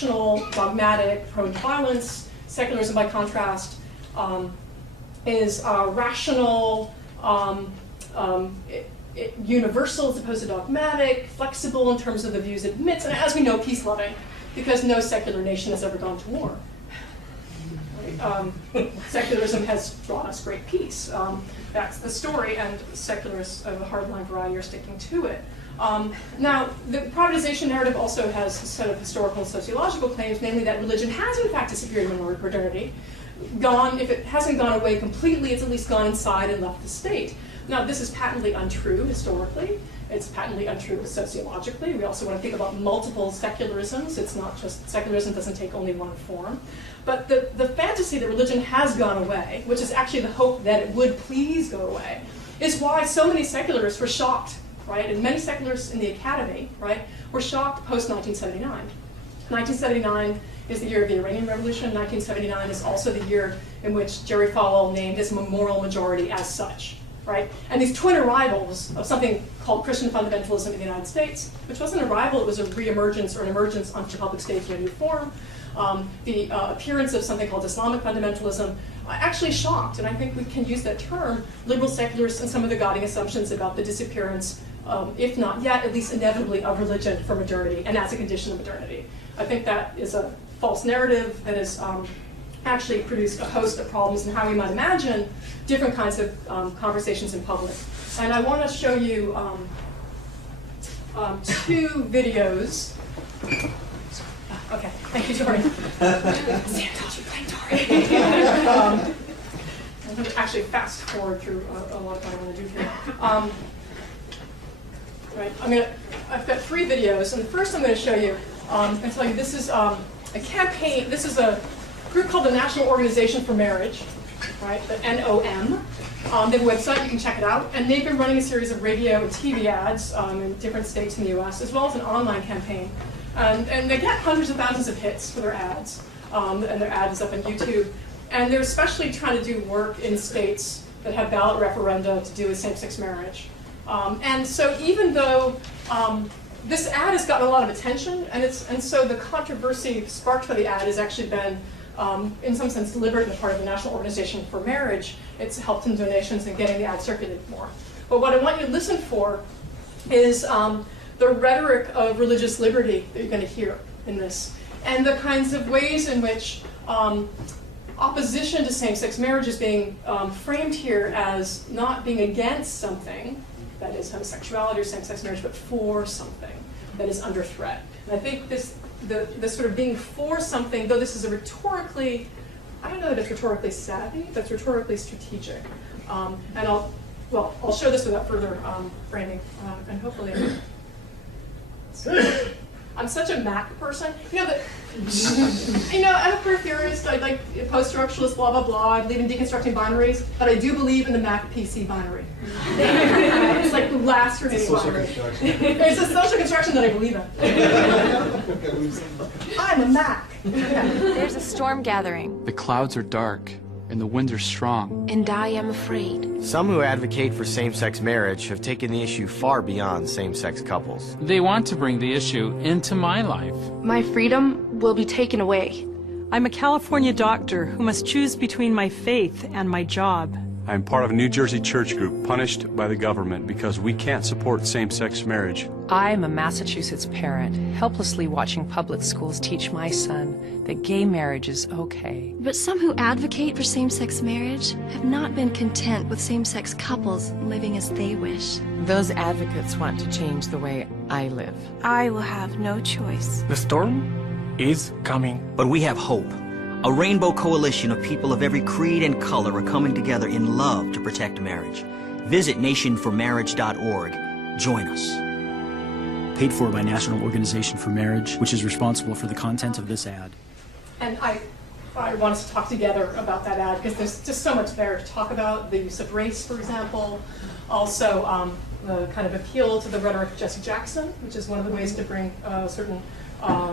rational, dogmatic, pro-violence. Secularism, by contrast, is rational, universal as opposed to dogmatic, flexible in terms of the views it admits, and as we know, peace-loving, because no secular nation has ever gone to war. Secularism has brought us great peace. That's the story, and secularists of a hardline variety are sticking to it. Now, the privatization narrative also has a set of historical and sociological claims, namely that religion has in fact disappeared in modernity. If it hasn't gone away completely, it's at least gone inside and left the state. Now, this is patently untrue historically. It's patently untrue sociologically. We also want to think about multiple secularisms. It's not just, secularism doesn't take only one form. But the fantasy that religion has gone away, which is actually the hope that it would please go away, is why so many secularists were shocked, right? And many secularists in the academy, right, were shocked post-1979. 1979 is the year of the Iranian Revolution. 1979 is also the year in which Jerry Falwell named his memorial majority as such. Right? And these twin arrivals of something called Christian fundamentalism in the United States, which wasn't a rival, it was a re-emergence or an emergence onto the public stage in a new form. The appearance of something called Islamic fundamentalism actually shocked, and I think we can use that term, liberal secularists and some of the guiding assumptions about the disappearance, if not yet, at least inevitably, of religion for modernity, and as a condition of modernity. I think that is a false narrative that is actually produced a host of problems in how we might imagine different kinds of conversations in public. And I want to show you two videos. Okay, thank you, Tori. Sam tells you playing Tori. I'm going to actually fast forward through a lot of what I want to do here. Right, I've got three videos, and the first I'm going to show you and tell you this is a campaign. This is a group called the National Organization for Marriage, right? The NOM. They have a website, you can check it out, and they've been running a series of radio and TV ads in different states in the U.S., as well as an online campaign. And they get hundreds of thousands of hits for their ads, and their ad is up on YouTube. And they're especially trying to do work in states that have ballot referenda to do with same-sex marriage. And so even though this ad has gotten a lot of attention, and so the controversy sparked by the ad has actually been in some sense deliberate on the part of the National Organization for Marriage. It's helped in donations and getting the ad circulated more. But what I want you to listen for is the rhetoric of religious liberty that you're going to hear in this, and the kinds of ways in which opposition to same-sex marriage is being framed here as not being against something, that is homosexuality or same-sex marriage, but for something that is under threat. And I think the sort of being for something, though this is a rhetorically, I don't know that it's rhetorically savvy, but it's rhetorically strategic. And I'll show this without further framing, and hopefully. I'm such a Mac person. I'm a queer theorist. I like post-structuralist, blah, blah, blah. I believe in deconstructing binaries, but I do believe in the Mac PC binary. It's like the last remaining binary. It's a social construction that I believe in. I'm a Mac. There's a storm gathering. The clouds are dark, and the winds are strong. And I am afraid. Some who advocate for same-sex marriage have taken the issue far beyond same-sex couples. They want to bring the issue into my life. My freedom will be taken away. I'm a California doctor who must choose between my faith and my job. I'm part of a New Jersey church group punished by the government because we can't support same-sex marriage. I'm a Massachusetts parent, helplessly watching public schools teach my son that gay marriage is okay. But some who advocate for same-sex marriage have not been content with same-sex couples living as they wish. Those advocates want to change the way I live. I will have no choice. The storm is coming. But we have hope. A rainbow coalition of people of every creed and color are coming together in love to protect marriage. Visit nationformarriage.org. Join us. Paid for by National Organization for Marriage, which is responsible for the content of this ad. And I want us to talk together about that ad, because there's just so much there to talk about. The use of race, for example. Also, the kind of appeal to the rhetoric of Jesse Jackson, which is one of the ways to bring certain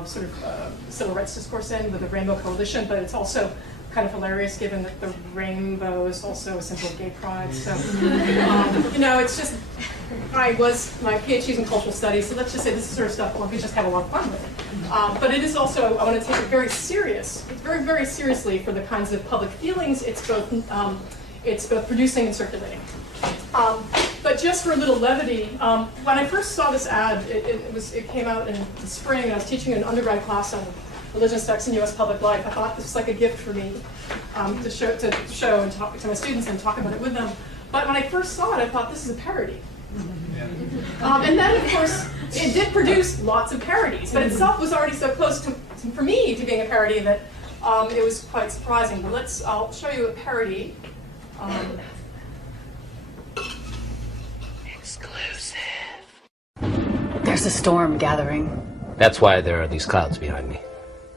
civil rights discourse in with the Rainbow Coalition, but it's also kind of hilarious given that the rainbow is also a symbol of gay pride. So, it's just, my PhD's in cultural studies, so let's just say this is sort of stuff one could just have a lot of fun with. But it is also, I want to take it very serious. It's very, very seriously for the kinds of public feelings it's both producing and circulating. But just for a little levity, when I first saw this ad, it came out in the spring, and I was teaching an undergrad class on religion studies in U.S. public life. I thought this was like a gift for me to show and talk to my students and talk about it with them. But when I first saw it, I thought this is a parody. And then, of course, it did produce lots of parodies, but itself was already so close for me to being a parody that it was quite surprising. But I'll show you a parody. Exclusive. There's a storm gathering. That's why there are these clouds behind me.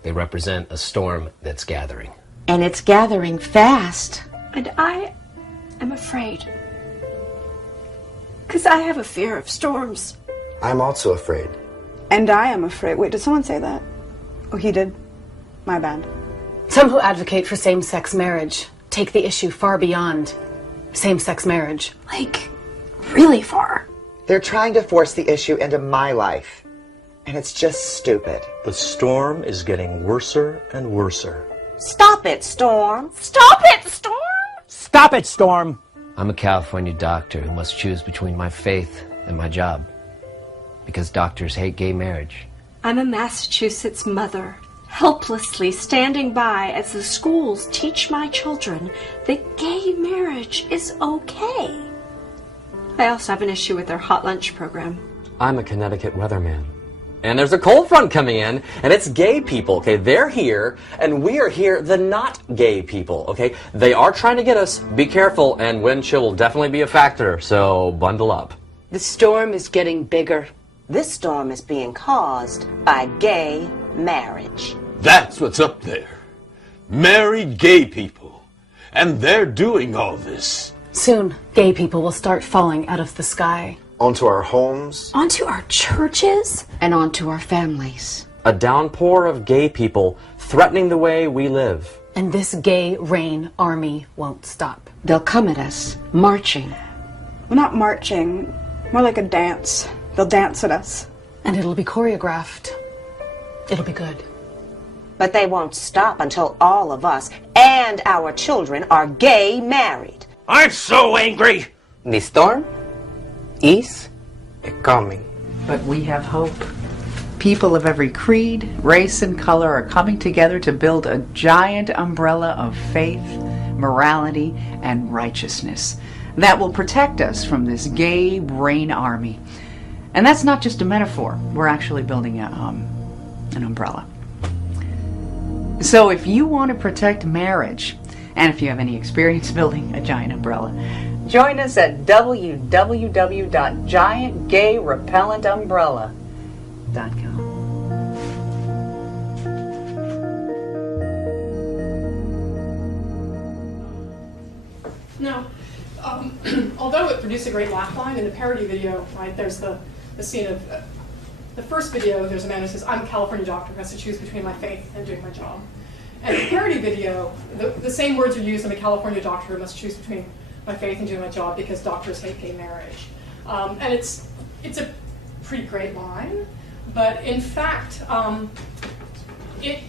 They represent a storm that's gathering. And it's gathering fast. And I am afraid. Because I have a fear of storms. I'm also afraid. And I am afraid. Wait, did someone say that? Oh, he did? My bad. Some who advocate for same-sex marriage take the issue far beyond same-sex marriage. Like, really far. They're trying to force the issue into my life. And it's just stupid. The storm is getting worser and worser. Stop it, Storm. Stop it, Storm! Stop it, Storm! I'm a California doctor who must choose between my faith and my job. Because doctors hate gay marriage. I'm a Massachusetts mother, helplessly standing by as the schools teach my children that gay marriage is okay. I also have an issue with their hot lunch program. I'm a Connecticut weatherman. And there's a cold front coming in, and it's gay people, okay? They're here, and we are here, the not gay people, okay? They are trying to get us. Be careful, and wind chill will definitely be a factor, so bundle up. The storm is getting bigger. This storm is being caused by gay marriage. That's what's up there. Married gay people. And they're doing all this. Soon, gay people will start falling out of the sky. Onto our homes. Onto our churches. And onto our families. A downpour of gay people threatening the way we live. And this gay rain army won't stop. They'll come at us, marching. Well, not marching, more like a dance. They'll dance at us. And it'll be choreographed. It'll be good. But they won't stop until all of us and our children are gay married. I'm so angry! The storm is coming. But we have hope. People of every creed, race, and color are coming together to build a giant umbrella of faith, morality, and righteousness that will protect us from this gay rain army. And that's not just a metaphor. We're actually building an umbrella. So if you want to protect marriage, and if you have any experience building a giant umbrella, join us at www.giantgayrepellentumbrella.com. Now, although it produced a great laugh line in the parody video, right, there's the scene of the first video, there's a man who says, I'm a California doctor who has to choose between my faith and doing my job. And the parody video, the same words are used in the California doctor who must choose between my faith and doing my job because doctors hate gay marriage. And it's a pretty great line, but in fact, it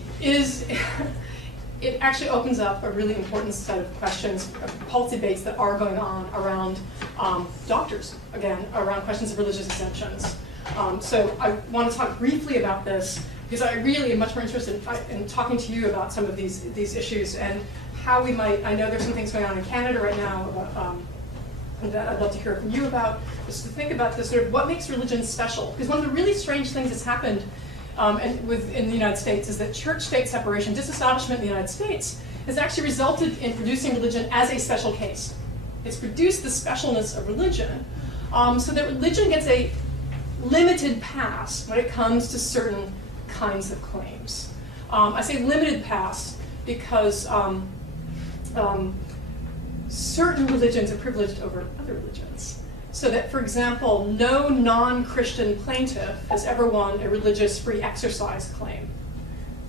actually opens up a really important set of questions, policy debates that are going on around doctors, again, around questions of religious exemptions. So I want to talk briefly about this because I really am much more interested in talking to you about some of these issues and how we might, I know there's some things going on in Canada right now about, that I'd love to hear from you about, just to think about this sort of what makes religion special. Because one of the really strange things that's happened in the United States is that church-state separation, disestablishment in the United States, has actually resulted in producing religion as a special case. It's produced the specialness of religion, so that religion gets a limited pass when it comes to certain kinds of claims. I say limited pass because certain religions are privileged over other religions. So that, for example, no non-Christian plaintiff has ever won a religious free exercise claim.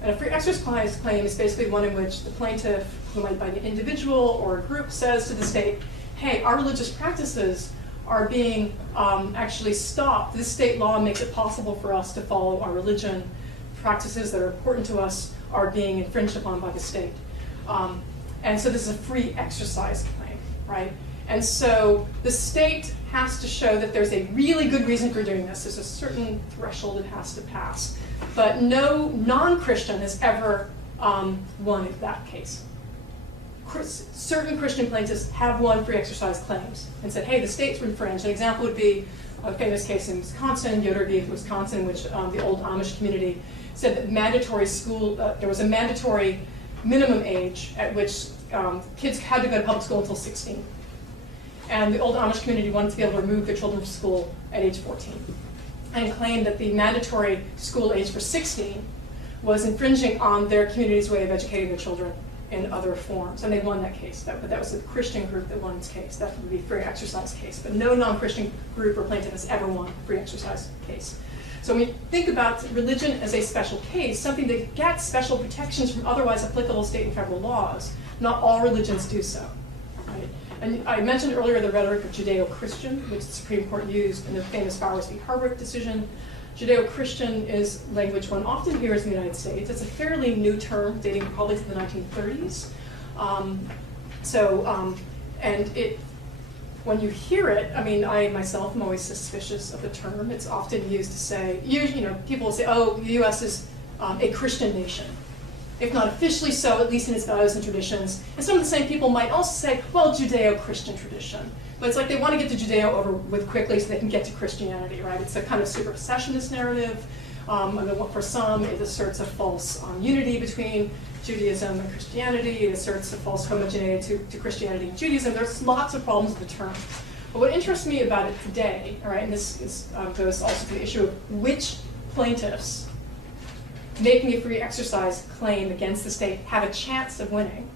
And a free exercise claim is basically one in which the plaintiff, who might be an individual or a group, says to the state, hey, our religious practices are being actually stopped. This state law makes it possible for us to follow our religion. Practices that are important to us are being infringed upon by the state. And so this is a free exercise claim, right? And so the state has to show that there's a really good reason for doing this. There's a certain threshold it has to pass. But no non-Christian has ever won in that case. Certain Christian plaintiffs have won free exercise claims and said, hey, the state's infringed. An example would be a famous case in Wisconsin, Yoder v. Wisconsin, which the old Amish community said that mandatory school, there was a mandatory minimum age at which kids had to go to public school until 16. And the old Amish community wanted to be able to remove their children from school at age 14 and claimed that the mandatory school age for 16 was infringing on their community's way of educating their children in other forms. And they won that case. But that was a Christian group that won this case. That would be a free exercise case. But no non-Christian group or plaintiff has ever won a free exercise case. So when you think about religion as a special case, something that gets special protections from otherwise applicable state and federal laws, not all religions do so. Right? And I mentioned earlier the rhetoric of Judeo-Christian, which the Supreme Court used in the famous Bowers v. Hardwick decision. Judeo-Christian is language one often hears in the United States. It's a fairly new term dating probably to the 1930s. And it, when you hear it, I mean, I myself am always suspicious of the term. It's often used to say, people will say, oh, the U.S. is a Christian nation. If not officially so, at least in its values and traditions. And some of the same people might also say, well, Judeo-Christian tradition. But it's like they want to get to Judeo over with quickly so they can get to Christianity, right? It's a kind of supersessionist narrative. For some, it asserts a false unity between Judaism and Christianity. It asserts a false homogeneity to Christianity and Judaism. There's lots of problems with the term. But what interests me about it today, all right, and this goes also to the issue of which plaintiffs making a free exercise claim against the state have a chance of winning.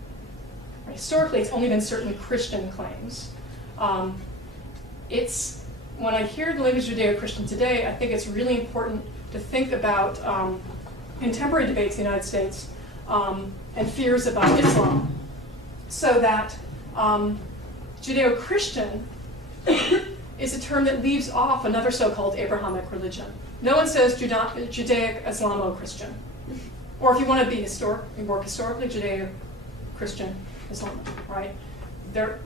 Right? Historically, it's only been certain Christian claims. When I hear the language Judeo-Christian today, I think it's really important to think about contemporary debates in the United States and fears about Islam, so that Judeo-Christian is a term that leaves off another so-called Abrahamic religion. No one says Judaic-Islamo-Christian. Or if you want to be work historically, Judeo-Christian Islamic, right?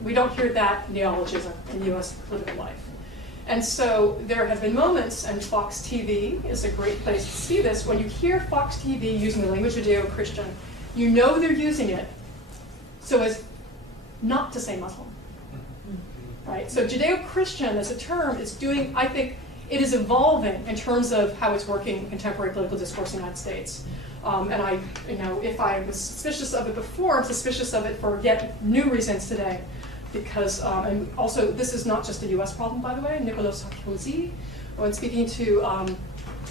We don't hear that neologism in U.S. political life. And so there have been moments, and Fox TV is a great place to see this. When you hear Fox TV using the language Judeo-Christian, you know they're using it so as not to say Muslim. Right? So Judeo-Christian as a term is doing, I think, it is evolving in terms of how it's working in contemporary political discourse in the United States. And if I was suspicious of it before, I'm suspicious of it for yet new reasons today. Because, and also, this is not just a US problem, by the way. Nicolas Sarkozy, when speaking to,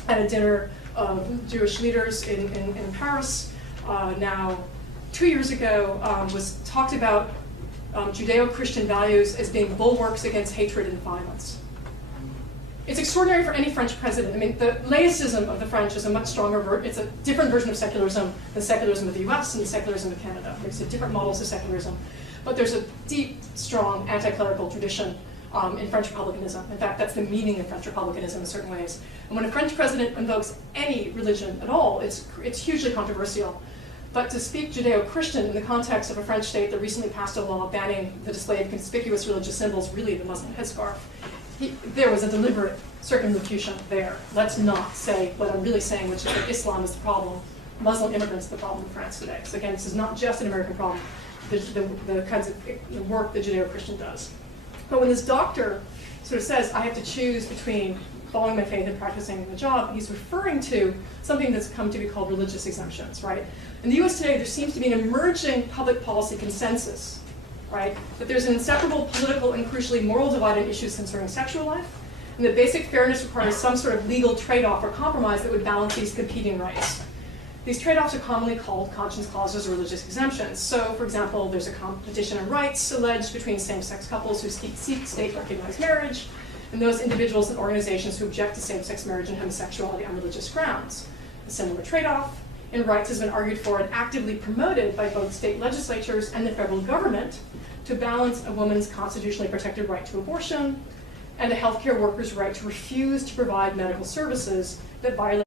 at a dinner of Jewish leaders in Paris, now 2 years ago, was talked about Judeo-Christian values as being bulwarks against hatred and violence. It's extraordinary for any French president. I mean, the laicism of the French is a much stronger, it's a different version of secularism than secularism of the US and the secularism of Canada. There's different models of secularism. But there's a deep, strong anti-clerical tradition in French republicanism. In fact, that's the meaning of French republicanism in certain ways. And when a French president invokes any religion at all, it's hugely controversial. But to speak Judeo-Christian in the context of a French state that recently passed a law banning the display of conspicuous religious symbols, really the Muslim headscarf, there was a deliberate circumlocution there. Let's not say what I'm really saying, which is that Islam is the problem. Muslim immigrants are the problem in France today. So again, this is not just an American problem. The kinds of work that Judeo-Christian does. But when this doctor sort of says, I have to choose between following my faith and practicing the job, he's referring to something that's come to be called religious exemptions, right? In the US today, there seems to be an emerging public policy consensus, right? That there's an inseparable political and crucially moral divide on issues concerning sexual life, and that basic fairness requires some sort of legal trade-off or compromise that would balance these competing rights. These trade-offs are commonly called conscience clauses or religious exemptions. So, for example, there's a competition in rights alleged between same-sex couples who seek state-recognized marriage and those individuals and organizations who object to same-sex marriage and homosexuality on religious grounds. A similar trade-off in rights has been argued for and actively promoted by both state legislatures and the federal government to balance a woman's constitutionally protected right to abortion and a healthcare worker's right to refuse to provide medical services that violate